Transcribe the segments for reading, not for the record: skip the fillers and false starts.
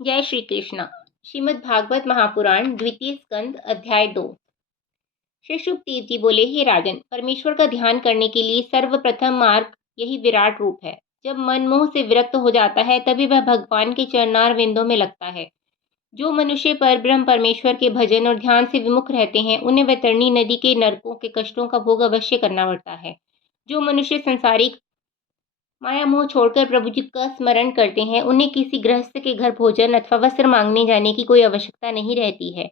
जय श्री कृष्ण। श्रीमद् भागवत महापुराण द्वितीय स्कंद अध्याय 2। श्री शुकदेव जी बोले, हे राजन, परमेश्वर का ध्यान करने के लिए सर्वप्रथम मार्ग यही विराट रूप है। जब मन मोह से विरक्त हो जाता है तभी वह भगवान के चरणार विंदों में लगता है। जो मनुष्य पर ब्रह्म परमेश्वर के भजन और ध्यान से विमुख रहते हैं उन्हें वैतरणी नदी के नरकों के कष्टों का भोग अवश्य करना पड़ता है। जो मनुष्य संसारिक माया मोह छोड़कर प्रभु जी का स्मरण करते हैं उन्हें किसी गृहस्थ के घर भोजन अथवा वस्त्र मांगने जाने की कोई आवश्यकता नहीं रहती है।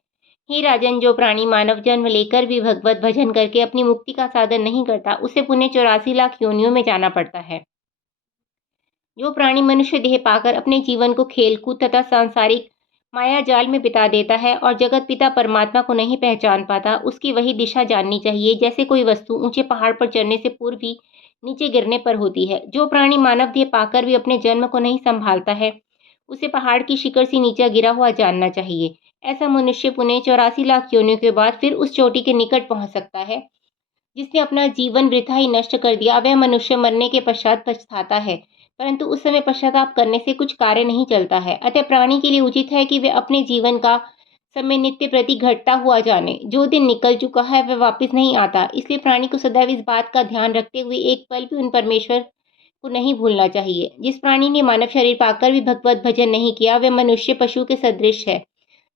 हे राजन, जो प्राणी मानव जन्म लेकर भी भगवत भजन करके अपनी मुक्ति का साधन नहीं करता उसे पुण्य 84 लाख योनियों में जाना पड़ता है। जो प्राणी मनुष्य देह पाकर अपने जीवन को खेलकूद तथा सांसारिक माया जाल में बिता देता है और जगत पिता परमात्मा को नहीं पहचान पाता उसकी वही दिशा जाननी चाहिए जैसे कोई वस्तु ऊंचे पहाड़ पर चढ़ने से पूर्व भी नीचे गिरने पर होती है। जो प्राणी मानव देह पाकर भी अपने जन्म को नहीं संभालता है उसे पहाड़ की शिखर से नीचे गिरा हुआ जानना चाहिए। ऐसा मनुष्य पुण्य 84 लाख योनियों के बाद फिर उस चोटी के निकट पहुंच सकता है। जिसने अपना जीवन वृथा ही नष्ट कर दिया वह मनुष्य मरने के पश्चात पछताता है, परंतु उस समय पश्चाताप करने से कुछ कार्य नहीं चलता है। अतः प्राणी के लिए उचित है कि वे अपने जीवन का समय नित्य प्रति घटता हुआ जाने। जो दिन निकल चुका है वह वापस नहीं आता, इसलिए प्राणी को सदैव इस बात का ध्यान रखते हुए एक पल भी उन परमेश्वर को नहीं भूलना चाहिए। जिस प्राणी ने मानव शरीर पाकर भी भगवत भजन नहीं किया वह मनुष्य पशु के सदृश है।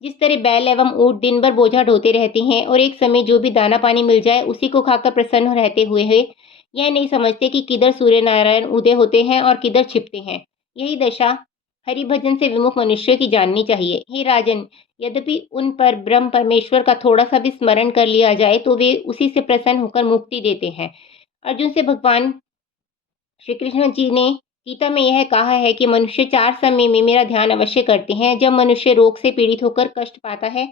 जिस तरह बैल एवं ऊंट दिन भर बोझा ढोते रहते हैं और एक समय जो भी दाना पानी मिल जाए उसी को खाकर प्रसन्न रहते हुए यह नहीं समझते कि किधर सूर्य नारायण उदय होते हैं और किधर छिपते हैं, यही दशा हरि भजन से विमुख मनुष्य की जाननी चाहिए। हे राजन, यद्यपि उन पर ब्रह्म परमेश्वर का थोड़ा सा भी स्मरण कर लिया जाए तो वे उसी से प्रसन्न होकर मुक्ति देते हैं। अर्जुन से भगवान श्री कृष्ण जी ने गीता में यह कहा है कि मनुष्य 4 समय में मेरा ध्यान अवश्य करते हैं। जब मनुष्य रोग से पीड़ित होकर कष्ट पाता है,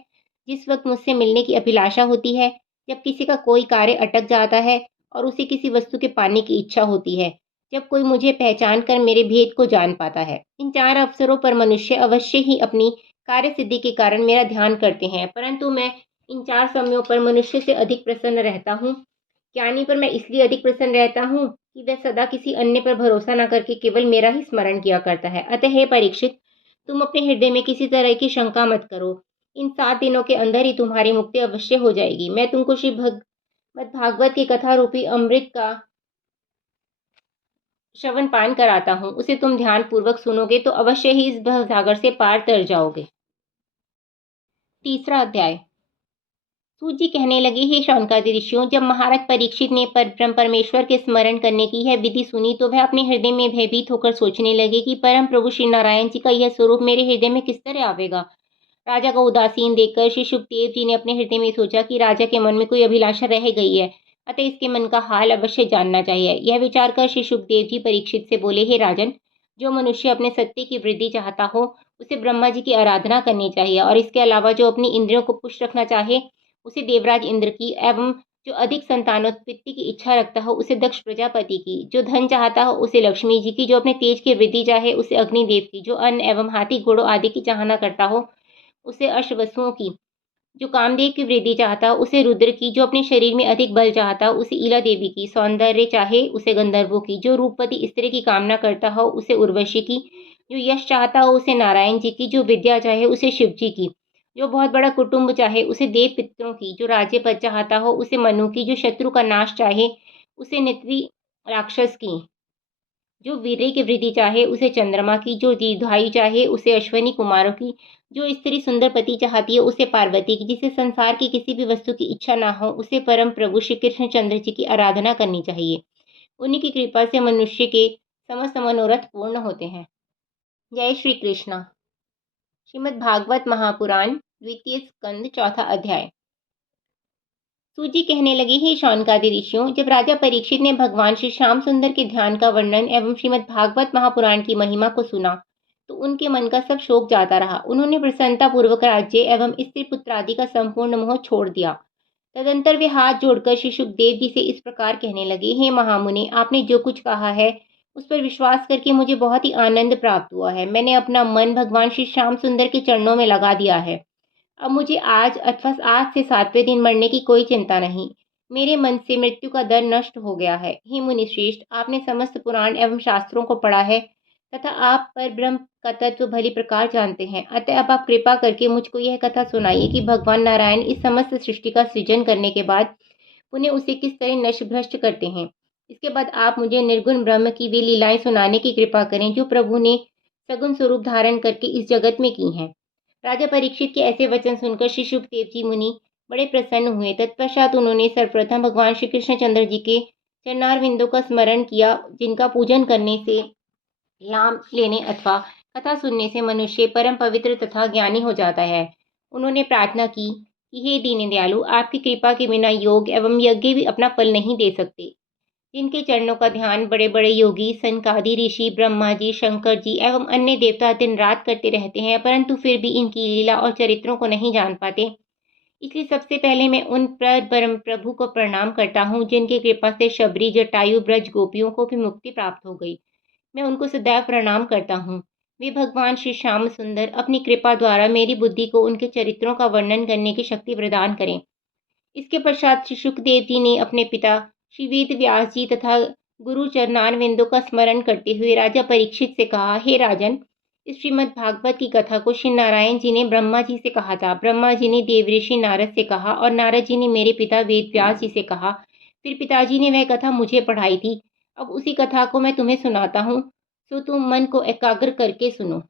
जिस वक्त मुझसे मिलने की अभिलाषा होती है, जब किसी का कोई कार्य अटक जाता है और उसे किसी वस्तु के पाने की इच्छा होती है, जब कोई मुझे पहचान कर मेरे भेद को जान पाता है। इन 4 अवसरों पर मनुष्य अवश्य ही अपनी कार्य सिद्धि के कारण मेरा ध्यान करते हैं, परंतु मैं इन 4 समयों पर मनुष्य से अधिक प्रसन्न रहता हूँ। ज्ञानी पर मैं इसलिए अधिक प्रसन्न रहता हूँ कि वह सदा किसी अन्य पर भरोसा न करके केवल मेरा ही स्मरण किया करता है। अतः हे परीक्षित, तुम अपने हृदय में किसी तरह की शंका मत करो। इन 7 दिनों के अंदर ही तुम्हारी मुक्ति अवश्य हो जाएगी। मैं तुमको श्री भगवत भागवत की कथा रूपी अमृत का श्रवण पान कराता हूँ। उसे तुम ध्यान पूर्वक सुनोगे तो अवश्य ही इस भवसागर से पार तर जाओगे। तीसरा अध्याय। सूत जी कहने लगे, हे शौनकादि ऋषियों, जब महाराज परीक्षित ने परब्रह्म परमेश्वर के स्मरण करने की यह विधि सुनी तो वह अपने हृदय में भयभीत होकर सोचने लगे कि परम प्रभु श्री नारायण जी का यह स्वरूप मेरे हृदय में किस तरह आवेगा। राजा को उदासीन देखकर श्री शुकदेव जी ने अपने हृदय में सोचा कि राजा के मन में कोई अभिलाषा रह गई है, अतः इसके मन का हाल अवश्य जानना चाहिए। यह विचार कर श्री शुकदेव जी परीक्षित से बोले, हे राजन, जो मनुष्य अपने सत्य की वृद्धि चाहता हो उसे ब्रह्मा जी की आराधना करनी चाहिए, और इसके अलावा जो अपनी इंद्रियों को पुष्ट रखना चाहे उसे देवराज इंद्र की, एवं जो अधिक संतानोत्पत्ति की इच्छा रखता हो उसे दक्ष प्रजापति की, जो धन चाहता हो उसे लक्ष्मी जी की, जो अपने तेज की वृद्धि चाहे उसे अग्निदेव की, जो अन्न एवं हाथी घोड़ों आदि की चाहना करता हो उसे अश्वसुओं की, जो कामदेव की वृद्धि चाहता उसे रुद्र की, जो अपने शरीर में अधिक बल चाहता उसे ईला देवी की, सौंदर्य चाहे उसे गंधर्वों की, जो रूपवती स्त्री की कामना करता हो उसे उर्वशी की, जो यश चाहता हो उसे नारायण जी की, जो विद्या चाहे उसे शिव जी की, जो बहुत बड़ा कुटुंब चाहे उसे देव पितरों की, जो राज्य पद चाहता हो उसे मनु की, जो शत्रु का नाश चाहे उसे नित्वी राक्षस की, जो वीर्य की वृद्धि चाहे उसे चंद्रमा की, जो दीर्घायु चाहे उसे अश्वनी कुमारों की, जो स्त्री सुंदर पति चाहती है उसे पार्वती की, जिसे संसार की किसी भी वस्तु की इच्छा ना हो उसे परम प्रभु श्री कृष्ण चंद्र जी की आराधना करनी चाहिए। उन्हीं की कृपा से मनुष्य के समस्त मनोरथ पूर्ण होते हैं। जय श्री कृष्ण। श्रीमद् भागवत महापुराण द्वितीय स्कंद चौथा अध्याय। सूजी कहने लगे, हे शौनकादि ऋषियों, जब राजा परीक्षित ने भगवान श्री श्याम सुंदर के ध्यान का वर्णन एवं श्रीमद् भागवत महापुराण की महिमा को सुना तो उनके मन का सब शोक जाता रहा। उन्होंने प्रसन्नता पूर्वक राज्य एवं स्त्री पुत्र आदि का संपूर्ण मोह छोड़ दिया। तदंतर वे हाथ जोड़कर श्री सुखदेव जी से इस प्रकार कहने लगे, हे महामुनि, आपने जो कुछ कहा है उस पर विश्वास करके मुझे बहुत ही आनंद प्राप्त हुआ है। मैंने अपना मन भगवान श्री श्याम सुंदर के चरणों में लगा दिया है। अब मुझे आज अथवा आज से 7वें दिन मरने की कोई चिंता नहीं। मेरे मन से मृत्यु का डर नष्ट हो गया है। हे मुनि श्रेष्ठ, आपने समस्त पुराण एवं शास्त्रों को पढ़ा है तथा आप पर ब्रह्म का तत्व भली प्रकार जानते हैं, अतः अब आप कृपा करके मुझको यह कथा सुनाइए कि भगवान नारायण इस समस्त सृष्टि का सृजन करने के बाद पुनः उसे किस तरह नष्ट भ्रष्ट करते हैं। इसके बाद आप मुझे निर्गुण ब्रह्म की वे लीलाएं सुनाने की कृपा करें जो प्रभु ने सगुण स्वरूप धारण करके इस जगत में की हैं। राजा परीक्षित के ऐसे वचन सुनकर श्री शुकदेव जी मुनि बड़े प्रसन्न हुए। तत्पश्चात उन्होंने सर्वप्रथम भगवान श्री कृष्णचंद्र जी के चरणारविंदों का स्मरण किया, जिनका पूजन करने से, नाम लेने अथवा कथा सुनने से मनुष्य परम पवित्र तथा ज्ञानी हो जाता है। उन्होंने प्रार्थना की कि हे दीन दयालु, आपकी कृपा के बिना योग एवं यज्ञ भी अपना फल नहीं दे सकते। जिनके चरणों का ध्यान बड़े बड़े योगी, सनकादि ऋषि, ब्रह्मा जी, शंकर जी एवं अन्य देवता दिन रात करते रहते हैं, परंतु फिर भी इनकी लीला और चरित्रों को नहीं जान पाते। इसलिए सबसे पहले मैं उन परम प्रभु को प्रणाम करता हूँ, जिनकी कृपा से शबरी, जटायु, ब्रज गोपियों को भी मुक्ति प्राप्त हो गई। मैं उनको सदैव प्रणाम करता हूँ। वे भगवान श्री श्याम सुंदर अपनी कृपा द्वारा मेरी बुद्धि को उनके चरित्रों का वर्णन करने की शक्ति प्रदान करें। इसके पश्चात श्री शुकदेव जी ने अपने पिता श्री वेद व्यास जी तथा गुरु चरणारविंदों का स्मरण करते हुए राजा परीक्षित से कहा, हे राजन, इस श्रीमद् भागवत की कथा को श्री नारायण जी ने ब्रह्मा जी से कहा था, ब्रह्मा जी ने देवऋषि नारद से कहा और नारद जी ने मेरे पिता वेद व्यास जी से कहा। फिर पिताजी ने वह कथा मुझे पढ़ाई थी। अब उसी कथा को मैं तुम्हें सुनाता हूँ, सो तुम मन को एकाग्र करके सुनो।